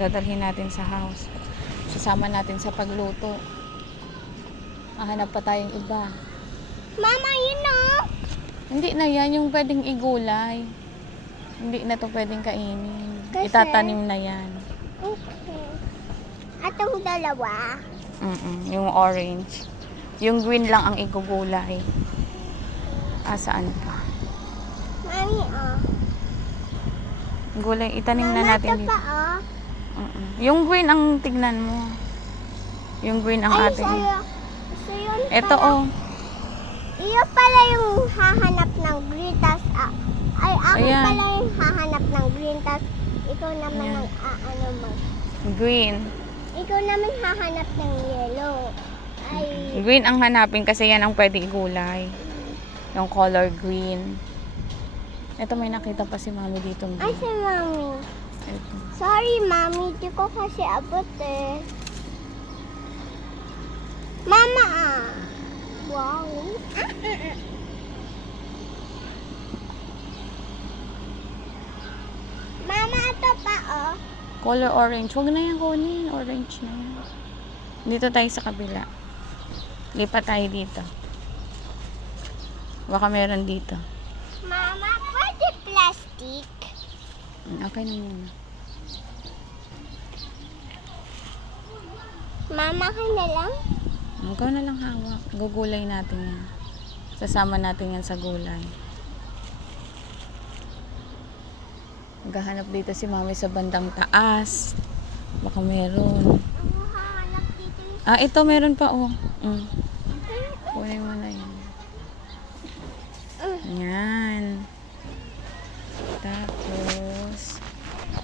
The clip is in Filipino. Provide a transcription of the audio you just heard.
Dadalhin natin sa house. Sasama natin sa pagluto. Hanap pa tayong iba. Mama, yun o. Hindi na yan, yung pwedeng igulay. Hindi na to pwedeng kainin. Kasi? Itatanim na yan. Okay. At ang dalawa. Yung orange. Yung green lang ang igugulay. Saan pa? Mami, Gulay, itanim na Mama, natin ito dito. pa, Yung green ang tignan mo. Yung green ang Ay, ating. so yun Ito pala. Iyo pala yung hahanap ng green, tas ako Ayan. pala yung hahanap ng green, tas ikaw naman Ayan. ang mo. Green. Ikaw naman hahanap ng yellow. Ay, Green ang hanapin kasi yan ang pwede igulay. Yung color green. Ito may nakita pa si mami dito. ay si Mami. Ito. Sorry, Mami. Di ko kasi abot eh. Mama, Wow. Mama, ito pa, Color orange. Huwag na yan kunin. Orange na yan. Dito tayo sa kabila. Lipat tayo dito. Baka meron dito. Mama, pwede plastic? Okay na muna. Mama, ka na lang? Ikaw na lang hawak. Gugulay natin yan. Sasama natin yan sa gulay. Maghahanap dito si mami sa bandang taas. Baka meron. Ang hahanap dito Ito meron pa Kunin mo na yan. Yan. Tapos